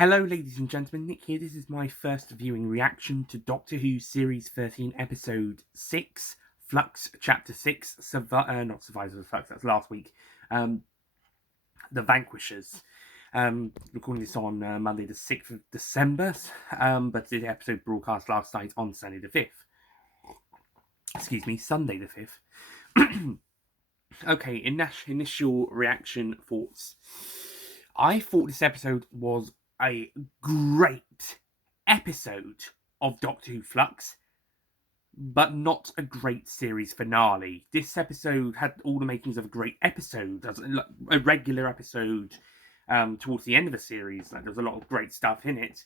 Hello, ladies and gentlemen. Nick here. This is my first viewing reaction to Doctor Who Series 13, Episode 6, Flux, Chapter 6, not Survivors of Flux, that's last week, The Vanquishers. Recording this on Monday the 6th of December, but the episode broadcast last night on Sunday the 5th. Excuse me, Sunday the 5th. Okay, initial reaction thoughts. I thought this episode was a great episode of Doctor Who Flux, but not a great series finale. This episode had all the makings of a great episode, a regular episode towards the end of the series. Like, there's a lot of great stuff in it.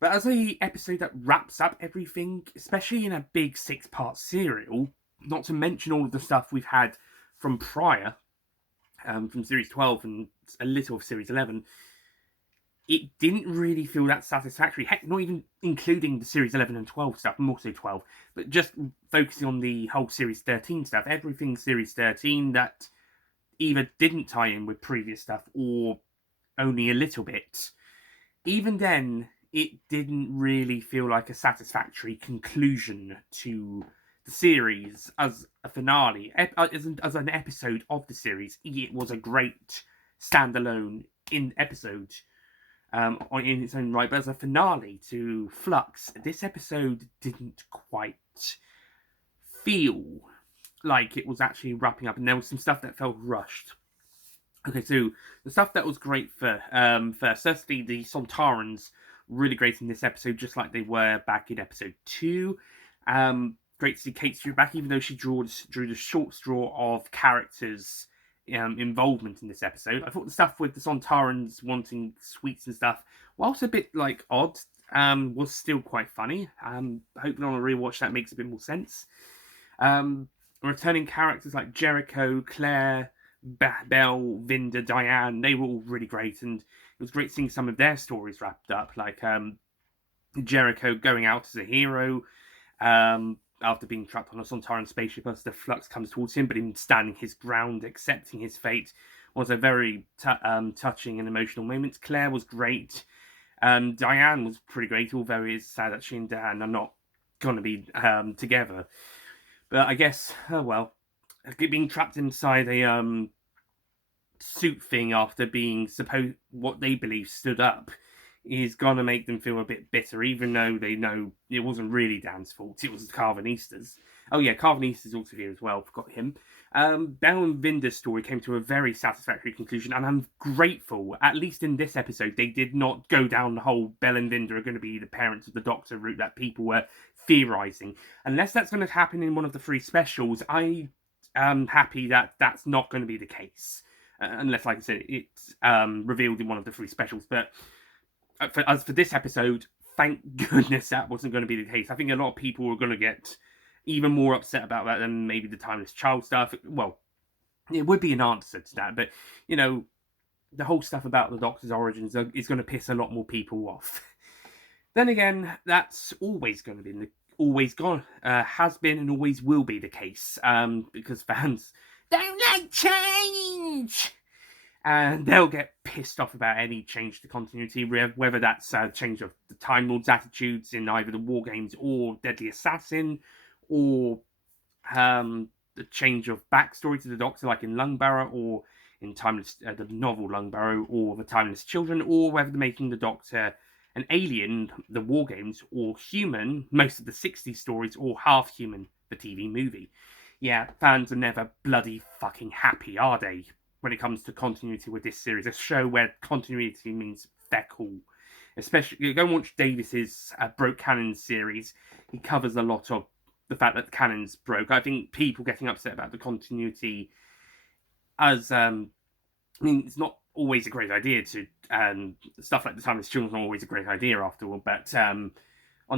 But as a episode that wraps up everything, especially in a big 6-part serial, not to mention all of the stuff we've had from prior, from Series 12 and a little of Series 11, it didn't really feel that satisfactory. Heck, not even including the Series 11 and 12 stuff, more so 12, but just focusing on the whole Series 13 stuff. Everything Series 13 that either didn't tie in with previous stuff or only a little bit. Even then, it didn't really feel like a satisfactory conclusion to the series as a finale. As an episode of the series, it was a great standalone episode in its own right, but as a finale to Flux, this episode didn't quite feel like it was actually wrapping up, and there was some stuff that felt rushed. Okay, so the stuff that was great for firstly, the Sontarans really great in this episode, just like they were back in episode 2. Great to see Kate Stewart back, even though she drew the short straw of characters' involvement in this episode. I thought the stuff with the Sontarans wanting sweets and stuff, whilst a bit odd, was still quite funny. Hoping on a rewatch that makes a bit more sense. Returning characters like Jericho, Claire, Belle, Vinda, Diane, they were all really great, and it was great seeing some of their stories wrapped up, like Jericho going out as a hero, after being trapped on a Sontaran spaceship as the Flux comes towards him, but him standing his ground, accepting his fate, was a very touching and emotional moment. Claire was great. Diane was pretty great, although it is sad that she and Dan are not going to be together. But I guess, being trapped inside a suit thing after being what they believe stood up is gonna make them feel a bit bitter, even though they know it wasn't really Dan's fault. It was Carvanista's. Oh yeah, Carvanista's also here as well. Forgot him. Belle and Vinda's story came to a very satisfactory conclusion, and I'm grateful, at least in this episode, they did not go down the whole Belle and Vinda are going to be the parents of the Doctor route that people were theorising. Unless that's going to happen in one of the 3 specials, I am happy that that's not going to be the case. Unless, like I said, it's revealed in one of the 3 specials. But as for this episode, thank goodness that wasn't going to be the case. I think a lot of people were going to get even more upset about that than maybe the Timeless Child stuff. Well, it would be an answer to that, but, the whole stuff about the Doctor's origins is going to piss a lot more people off. Then again, that's always going to be has been and always will be the case, because fans don't like change! And they'll get pissed off about any change to continuity, whether that's a change of the Time Lord's attitudes in either the War Games or Deadly Assassin, or the change of backstory to the Doctor, like in Lungbarrow, or in the novel Lungbarrow, or the Timeless Children, or whether they're making the Doctor an alien, the War Games, or human, most of the 60s stories, or half human, the TV movie. Yeah, fans are never bloody fucking happy, are they? When it comes to continuity with this series, a show where continuity means feck all. Especially, go and watch Davis's Broke Canon series. He covers a lot of the fact that the canon's broke. I think people getting upset about the continuity as, it's not always a great idea to, stuff like the Timeless Children is not always a great idea after all, but on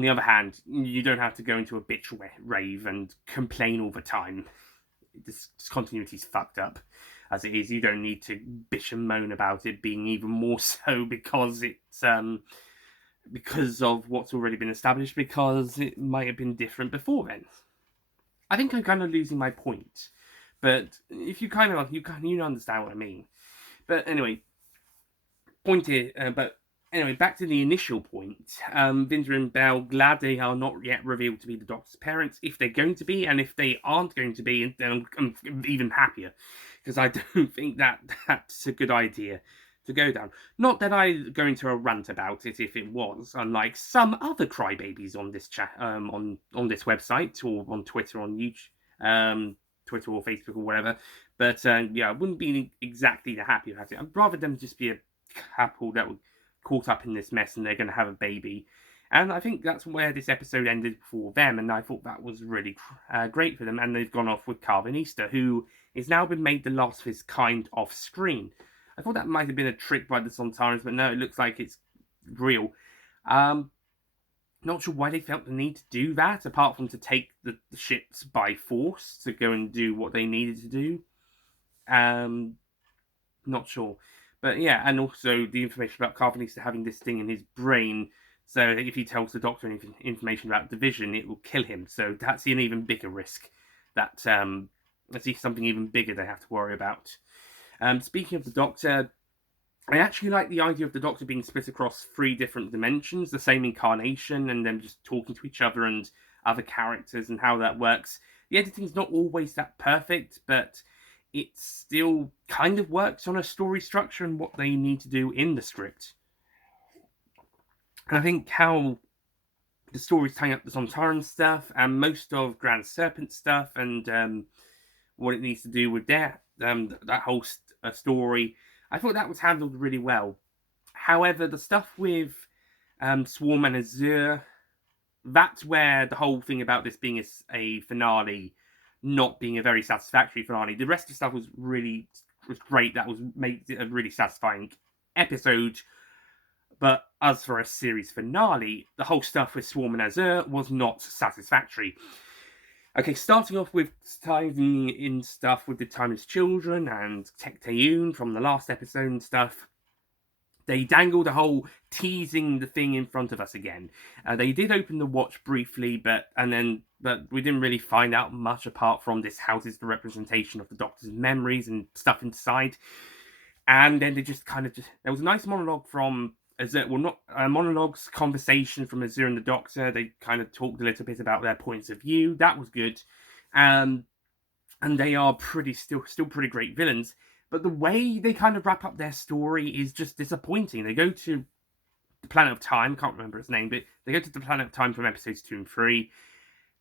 the other hand, you don't have to go into a bitch rave and complain all the time. This continuity's fucked up as it is. You don't need to bitch and moan about it being even more so because it's because of what's already been established, because it might have been different before then. I think I'm kind of losing my point, but if you you understand what I mean. But anyway, point is, but Anyway, back to the initial point. Vinder and Bell, glad they are not yet revealed to be the Doctor's parents. If they're going to be, and if they aren't going to be, then I'm even happier. Because I don't think that's a good idea to go down. Not that I go into a rant about it if it was, unlike some other crybabies on this chat, on this website, or on Twitter, on YouTube, Twitter or Facebook or whatever. But yeah, I wouldn't be exactly happy about it. I'd rather them just be a couple that would caught up in this mess and they're going to have a baby. And I think that's where this episode ended for them, and I thought that was really great for them. And they've gone off with Carvanista, who is now been made the last of his kind off screen. I thought that might have been a trick by the Sontarans, but no, it looks like it's real. Not sure why they felt the need to do that, apart from to take the ships by force to go and do what they needed to do. Not sure. But yeah, and also the information about Carvanista having this thing in his brain, so if he tells the Doctor any information about Division, it will kill him. So that's an even bigger risk. That's something even bigger they have to worry about. Speaking of the Doctor, I actually like the idea of the Doctor being split across 3 different dimensions, the same incarnation, and them just talking to each other and other characters and how that works. The editing's not always that perfect, but it still kind of works on a story structure and what they need to do in the script. And I think how the story's tying up the Sontaran stuff and most of Grand Serpent stuff and what it needs to do with that whole story, I thought that was handled really well. However, the stuff with Swarm and Azure, that's where the whole thing about this being a finale not being a very satisfactory finale. The rest of the stuff was great. That made it a really satisfying episode. But as for a series finale, the whole stuff with Swarm and Azure was not satisfactory. Okay, starting off with tying in stuff with the Timeless Children and Tecteun from the last episode and stuff. They dangled a whole teasing the thing in front of us again. They did open the watch briefly, but we didn't really find out much apart from this houses the representation of the Doctor's memories and stuff inside. And then they just there was a nice monologue from Azure, well, not a monologues, conversation from Azure and the Doctor. They kind of talked a little bit about their points of view. That was good. And they are still pretty great villains. But the way they kind of wrap up their story is just disappointing. They go to the Planet of Time, can't remember its name, but they go to the Planet of Time from episodes 2 and 3,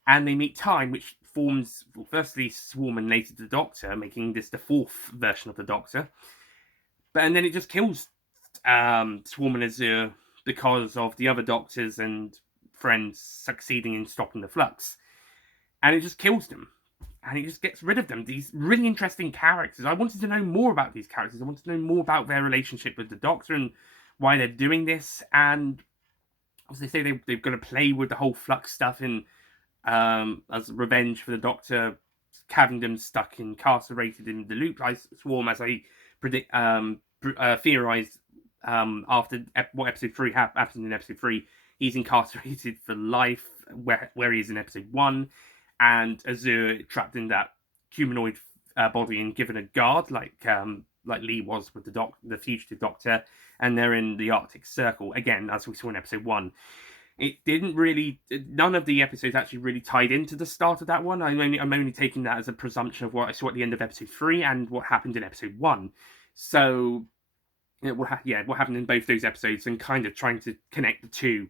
and they meet Time, which forms, firstly, Swarm and later the Doctor, making this the 4th version of the Doctor. And then it just kills Swarm and Azure because of the other Doctors and friends succeeding in stopping the Flux. And it just kills them. And he just gets rid of them. These really interesting characters. I wanted to know more about these characters. I wanted to know more about their relationship with the Doctor and why they're doing this. And as they say, they're going to play with the whole Flux stuff as revenge for the Doctor having them stuck incarcerated in the loop. I Swarm, as I theorized after what episode 3 happened in episode 3, he's incarcerated for life where he is in episode 1. And Azure trapped in that humanoid body and given a guard, like Lee was with the fugitive Doctor, and they're in the Arctic Circle again, as we saw in episode 1. None of the episodes actually really tied into the start of that one. I'm only taking that as a presumption of what I saw at the end of episode 3 and what happened in episode 1. So, what happened in both those episodes, and kind of trying to connect the two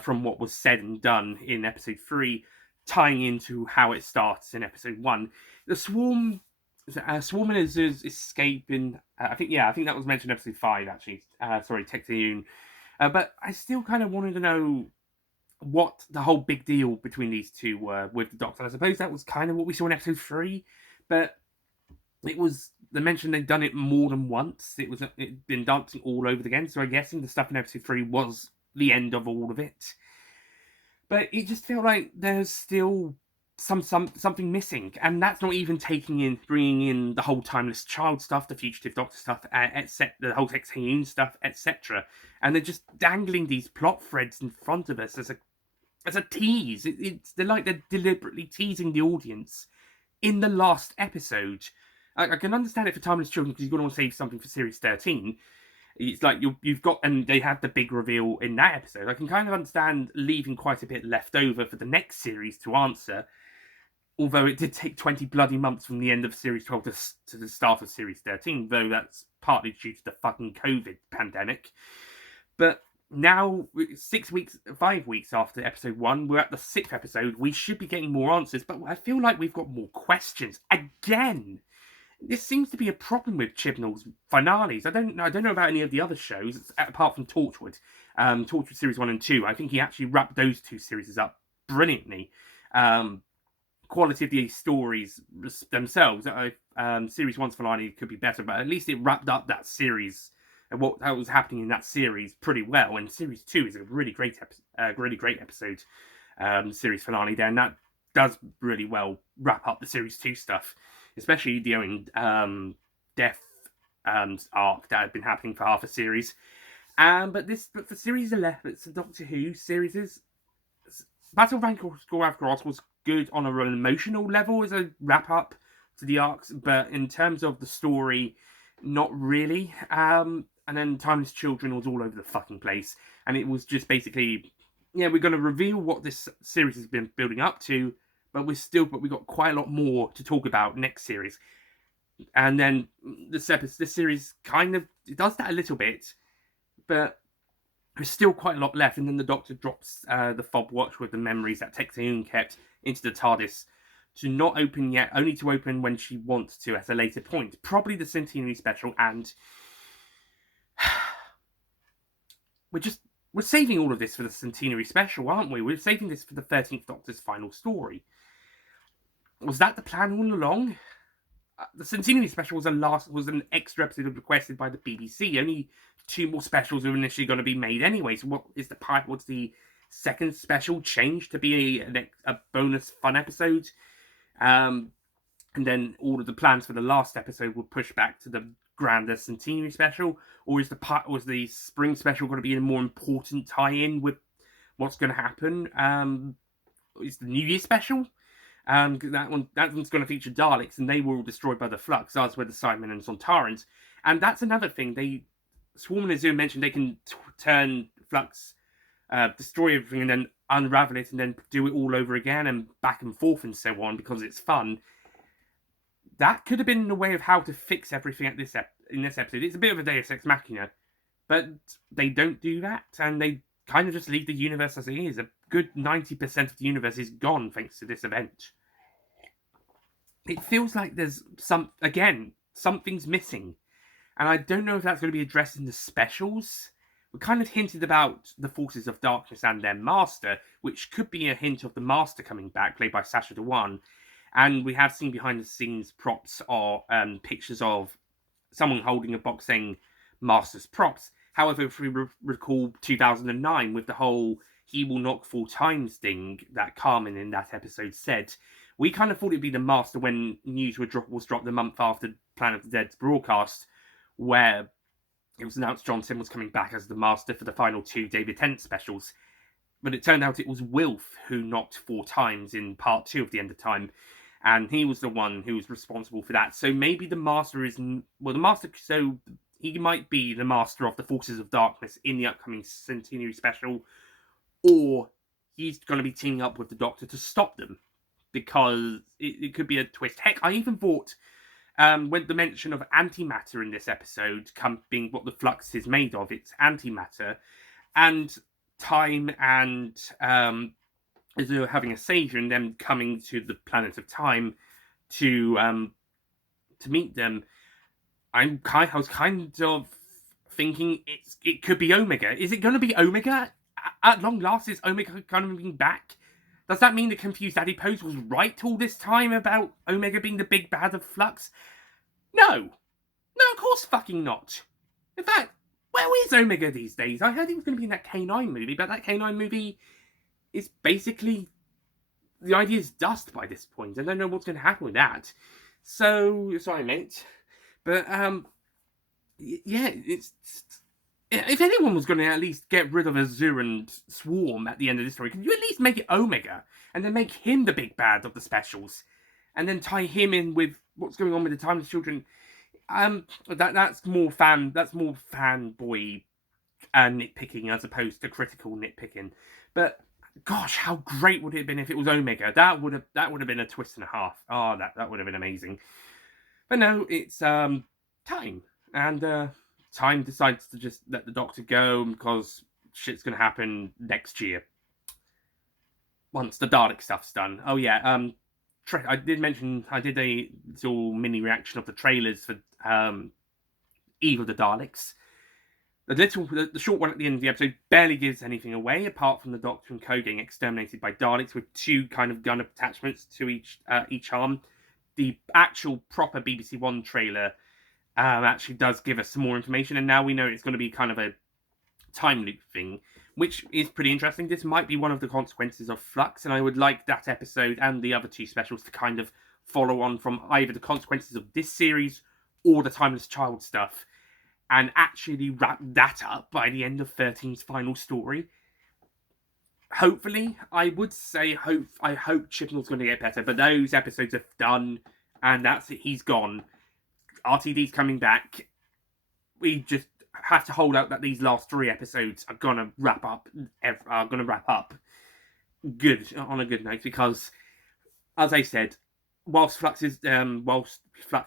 from what was said and done in episode 3. Tying into how it starts in episode 1. The Swarm and Azure's escape in... I think that was mentioned in episode 5, actually. Tecteun. But I still kind of wanted to know what the whole big deal between these two were with the Doctor. I suppose that was kind of what we saw in episode 3. But they mentioned they'd done it more than once. It'd been dancing all over again. So I'm guessing the stuff in episode 3 was the end of all of it. But it just felt like there's still something missing, and that's not even bringing in the whole Timeless Child stuff, the Fugitive Doctor stuff, etc., the whole Tecteun stuff, etc. And they're just dangling these plot threads in front of us as a tease. They're deliberately teasing the audience in the last episode. I can understand it for Timeless Children because you're going to want to save something for Series 13. It's like you've got, and they had the big reveal in that episode. I can kind of understand leaving quite a bit left over for the next series to answer, although it did take 20 bloody months from the end of Series 12 to the start of Series 13, though that's partly due to the fucking COVID pandemic. But now, 5 weeks after episode 1, we're at the 6th episode. We should be getting more answers, but I feel like we've got more questions. Again! This seems to be a problem with Chibnall's finales. I don't know about any of the other shows, apart from Torchwood. Torchwood Series 1 and 2. I think he actually wrapped those two series up brilliantly. Quality of the stories themselves. Series 1's finale could be better, but at least it wrapped up that series and what was happening in that series pretty well. And Series 2 is a really great episode series finale there, and that does really well wrap up the Series 2 stuff, especially the Owen death arc that had been happening for half a series. But for Series 11, it's a Doctor Who series. Battle of Ankh was good on an emotional level as a wrap up to the arcs, but in terms of the story, not really. And then Timeless Children was all over the fucking place, and it was just basically, we're going to reveal what this series has been building up to, but we've got quite a lot more to talk about next series. And then this series kind of, it does that a little bit, but there's still quite a lot left. And then the Doctor drops the fob watch with the memories that Tecteun kept into the TARDIS to not open yet, only to open when she wants to at a later point. Probably the Centenary Special, and we're saving all of this for the Centenary Special, aren't we? We're saving this for the 13th Doctor's final story. Was that the plan all along? The Centenary Special was an extra episode requested by the BBC. Only 2 more specials were initially going to be made anyway. So what's the second special change to be a bonus fun episode? And then all of the plans for the last episode will push back to the grander Centenary Special, or is the spring special going to be a more important tie-in with what's going to happen? Is the New Year special? That one's going to feature Daleks, and they were all destroyed by the Flux, as were the Cybermen and Sontarans. And that's another thing. Swarm and Azure mentioned they can turn Flux, destroy everything, and then unravel it, and then do it all over again, and back and forth, and so on, because it's fun. That could have been a way of how to fix everything in this episode. It's a bit of a Deus Ex Machina, but they don't do that, and they kind of just leave the universe as it is. A good 90% of the universe is gone thanks to this event. It feels like there's something's missing, and I don't know if that's going to be addressed in the specials. We kind of hinted about the Forces of Darkness and their Master, which could be a hint of the Master coming back, played by Sacha Dhawan. And we have seen behind-the-scenes props or pictures of someone holding a box saying Master's props. However, if we recall 2009 with the whole "he will knock 4 times" thing that Carmen in that episode said, we kind of thought it'd be the Master when news was dropped the month after Planet of the Dead's broadcast, where it was announced John Sim was coming back as the Master for the final 2 David Tennant specials. But it turned out it was Wilf who knocked 4 times in part 2 of The End of Time. And he was the one who was responsible for that. So maybe the Master he might be the Master of the Forces of Darkness in the upcoming Centenary Special, or he's going to be teaming up with the Doctor to stop them, because it could be a twist. Heck, I even thought when the mention of antimatter in this episode, being what the Flux is made of, it's antimatter, and time and as they were having a savior and them coming to the planet of time to meet them. I was kind of thinking it could be Omega. Is it going to be Omega? At long last, is Omega going to be back? Does that mean the confused adipose was right all this time about Omega being the big bad of Flux? No, of course fucking not. In fact, where is Omega these days? I heard he was going to be in that K9 movie, but that K9 movie is basically, the idea is dust by this point. I don't know what's going to happen with that. So, sorry, mate. But, yeah, if anyone was going to at least get rid of Azure and Swarm at the end of this story, could you at least make it Omega, and then make him the big bad of the specials, and then tie him in with what's going on with the Timeless Children? That's more fanboy nitpicking as opposed to critical nitpicking. But gosh, how great would it have been if it was Omega? That would have been a twist and a half. Oh, that would have been amazing. But no, it's time, and time decides to just let the Doctor go because shit's gonna happen next year once the Dalek stuff's done. Oh yeah, I did mention I did a little mini reaction of the trailers for Eve of the Daleks. The short one at the end of the episode barely gives anything away, apart from the Doctor and Co getting exterminated by Daleks with two kind of gun attachments to each arm. The actual proper BBC One trailer actually does give us some more information, and now we know it's going to be kind of a time loop thing, which is pretty interesting. This might be one of the consequences of Flux, and I would like that episode and the other two specials to kind of follow on from either the consequences of this series or the Timeless Child stuff, and actually wrap that up by the end of 13's final story. Hopefully, I would say I hope Chibnall's going to get better, but those episodes are done, and that's it. He's gone. RTD's coming back. We just have to hold out that these last 3 episodes are gonna wrap up. Good on a good note, because, as I said, whilst Flux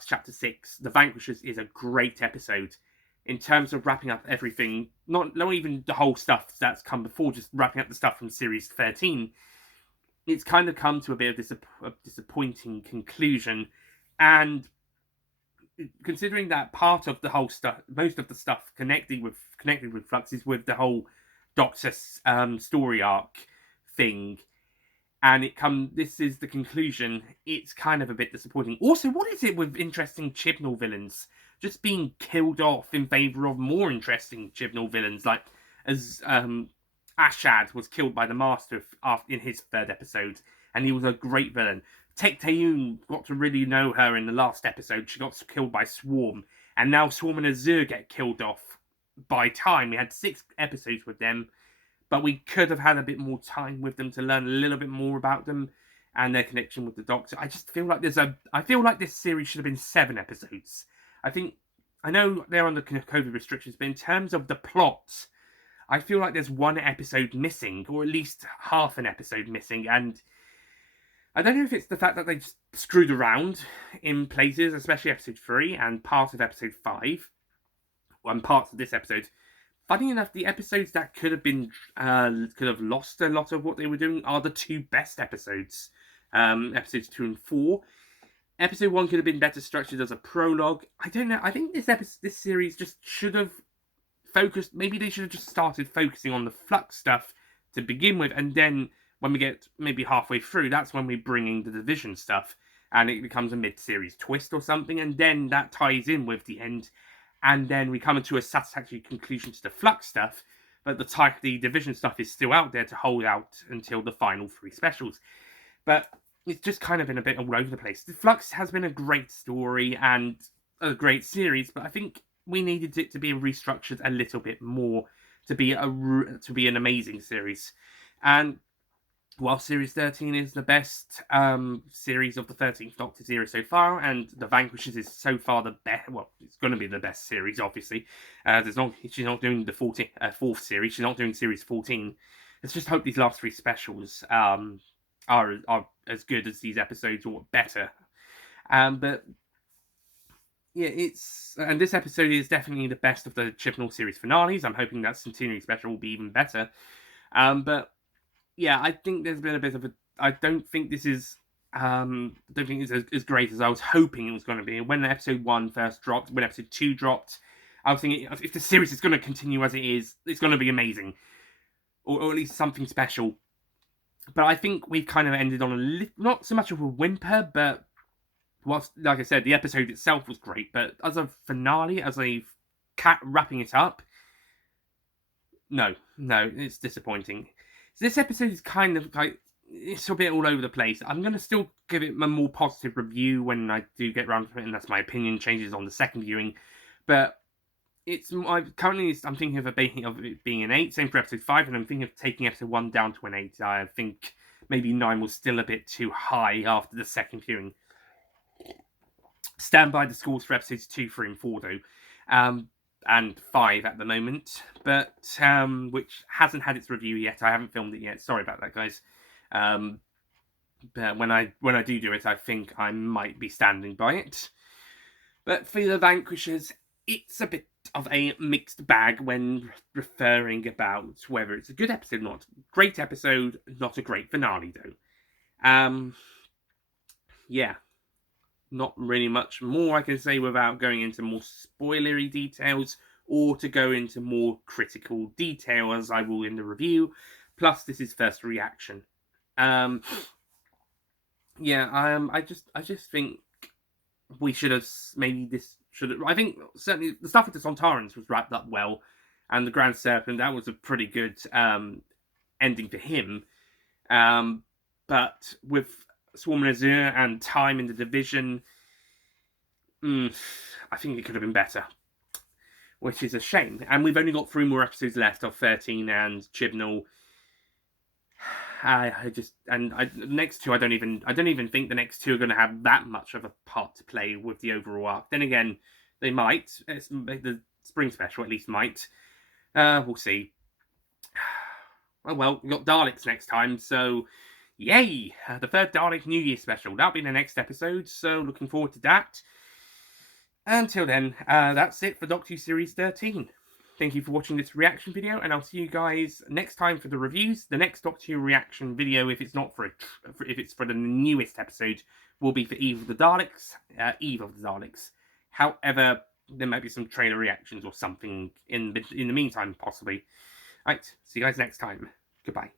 Chapter 6, The Vanquishers is a great episode. In terms of wrapping up everything, not even the whole stuff that's come before, just wrapping up the stuff from Series 13, it's kind of come to a bit of a disappointing conclusion. And considering that part of the whole stuff, most of the stuff connected with Flux is with the whole Doctor story arc thing, and this is the conclusion, it's kind of a bit disappointing. Also, what is it with interesting Chibnall villains just being killed off in favour of more interesting Chibnall villains, like as Ashad was killed by the Master in his 3rd episode, and he was a great villain. Tecteun got to really know her in the last episode. She got killed by Swarm, and now Swarm and Azure get killed off by Time. We had 6 episodes with them, but we could have had a bit more time with them to learn a little bit more about them and their connection with the Doctor. I just feel like I feel like this series should have been 7 episodes. I know they're under COVID restrictions, but in terms of the plot, I feel like there's 1 episode missing, or at least half an episode missing, and I don't know if it's the fact that they just screwed around in places, especially episode 3 and part of episode 5, and parts of this episode. Funny enough, the episodes that could have lost a lot of what they were doing are the 2 best episodes, episodes 2 and 4. Episode 1 could have been better structured as a prologue. I don't know. I think this series just should have focused. Maybe they should have just started focusing on the Flux stuff to begin with, and then when we get maybe halfway through, that's when we bring in the Division stuff, and it becomes a mid-series twist or something, and then that ties in with the end, and then we come into a satisfactory conclusion to the Flux stuff, but the Division stuff is still out there to hold out until the final 3 specials. But it's just kind of been a bit all over the place. The Flux has been a great story and a great series, but I think we needed it to be restructured a little bit more to be an amazing series. And while Series 13 is the best series of the 13th Doctor era so far, and The Vanquishers is so far the best, well, it's going to be the best series, obviously. She's not doing the 4th series, she's not doing Series 14. Let's just hope these last 3 specials are as good as these episodes, or better. But yeah, and this episode is definitely the best of the Chibnall series finales. I'm hoping that Centenary special will be even better. But yeah, I think there's been a bit of a. I don't think this is. Don't think it's as great as I was hoping it was going to be. When episode 1 first dropped, when episode 2 dropped, I was thinking if the series is going to continue as it is, it's going to be amazing, or at least something special. But I think we've kind of ended on not so much of a whimper, but whilst, like I said, the episode itself was great, but as a finale, as a wrapping it up, no, it's disappointing. So this episode is kind of like, it's a bit all over the place. I'm going to still give it a more positive review when I do get around to it, unless my opinion changes on the second viewing. But I'm thinking of it being an 8, same for episode 5, and I'm thinking of taking episode 1 down to an 8. I think maybe 9 was still a bit too high after the second viewing. stand by the scores for episodes 2, 3, and 4, though. And 5 at the moment, but which hasn't had its review yet. I haven't filmed it yet. Sorry about that, guys. But when I do it, I think I might be standing by it. But for the Vanquishers, it's a bit of a mixed bag when referring about whether it's a good episode or not. Great episode, not a great finale, though. Yeah. Not really much more I can say without going into more spoilery details or to go into more critical detail as I will in the review. Plus, this is first reaction. I just think we should have I think certainly the stuff with the Sontarans was wrapped up well, and the Grand Serpent, that was a pretty good ending for him. But with Swarm and Azure and time in the division, I think it could have been better, which is a shame. And we've only got 3 more episodes left of 13 and Chibnall. Next 2, I don't even think the next 2 are going to have that much of a part to play with the overall arc. Then again, they might. The spring special at least might. We'll see. Oh well, we've got Daleks next time, so yay! The 3rd Dalek New Year special. That'll be the next episode, so looking forward to that. Until then, that's it for Doctor Who Series 13. Thank you for watching this reaction video, and I'll see you guys next time for the reviews. The next Doctor Who reaction video, if it's for the newest episode, will be for Eve of the Daleks. However, there might be some trailer reactions or something in the meantime, possibly. Right, see you guys next time. Goodbye.